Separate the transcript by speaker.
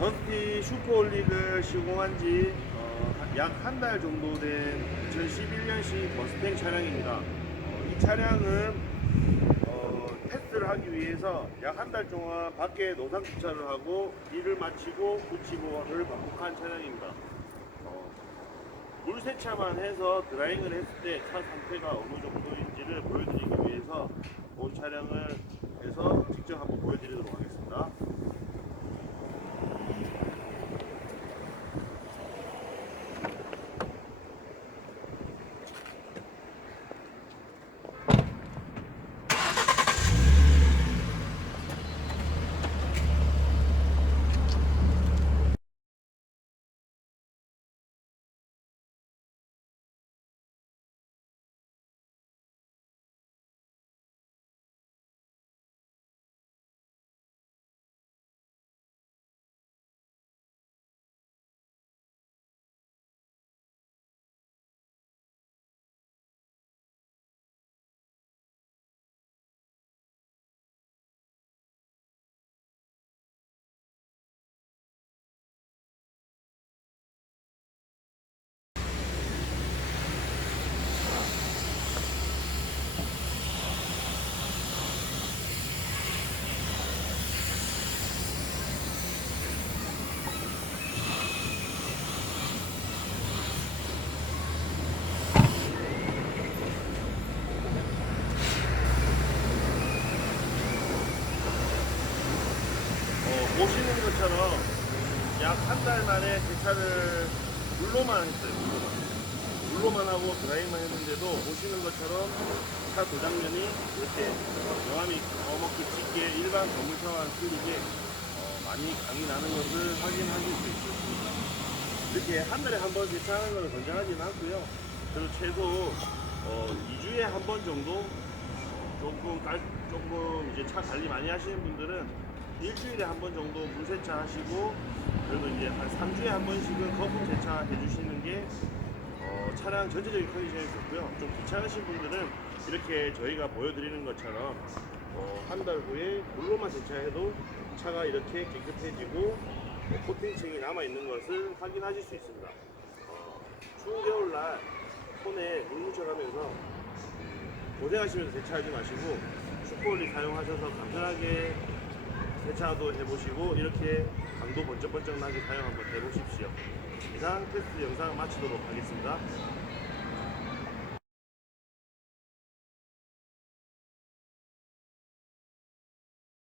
Speaker 1: 저희 슈퍼올릭을 시공한 지 약 한 달 정도 된 2011년식 머스탱 차량입니다. 어, 이 차량은 어, 테스트를 하기 위해서 약 한 달 동안 밖에 노상 주차를 하고 일을 마치고 붙이고를 반복한 차량입니다. 어, 물 세차만 해서 드라잉을 했을 때 차 상태가 어느 정도인지를 보여드리기 위해서 본 차량을 해서 직접 한번 보여드리도록 하겠습니다. 어, 보시는 것처럼 약 한 달 만에 세차를 물로만 했어요. 물로만. 물로만 하고 드라이만 했는데도 보시는 것처럼 차 도장면이 이렇게 명암이 어먹기 짙게 일반 건물차와는 틀리게 어, 많이 강이 나는 것을 확인하실 수 있습니다. 이렇게 한 달에 한번 세차하는 것은 건강하지는 않고요. 그리고 최소 어, 2주에 한 번 정도 조금 깔, 조금 이제 차 관리 많이 하시는 분들은 일주일에 한 번 정도 물 세차 하시고 그리고 이제 한 3주에 한 번씩은 거품 세차 해 주시는 게 어, 차량 전체적인 컨디션이 좋고요. 좀 귀찮으신 분들은 이렇게 저희가 보여드리는 것처럼 어, 한 달 후에 물로만 세차해도 차가 이렇게 깨끗해지고 어, 코팅층이 남아 있는 것을 확인하실 수 있습니다. 어, 추운 겨울날 손에 물 묻혀가면서 고생하시면서 세차하지 마시고 슈퍼올리 사용하셔서 간편하게 세차도 해보시고 이렇게 강도 번쩍번쩍 나게 사용 한번 해보십시오. 이상 테스트 영상 마치도록 하겠습니다.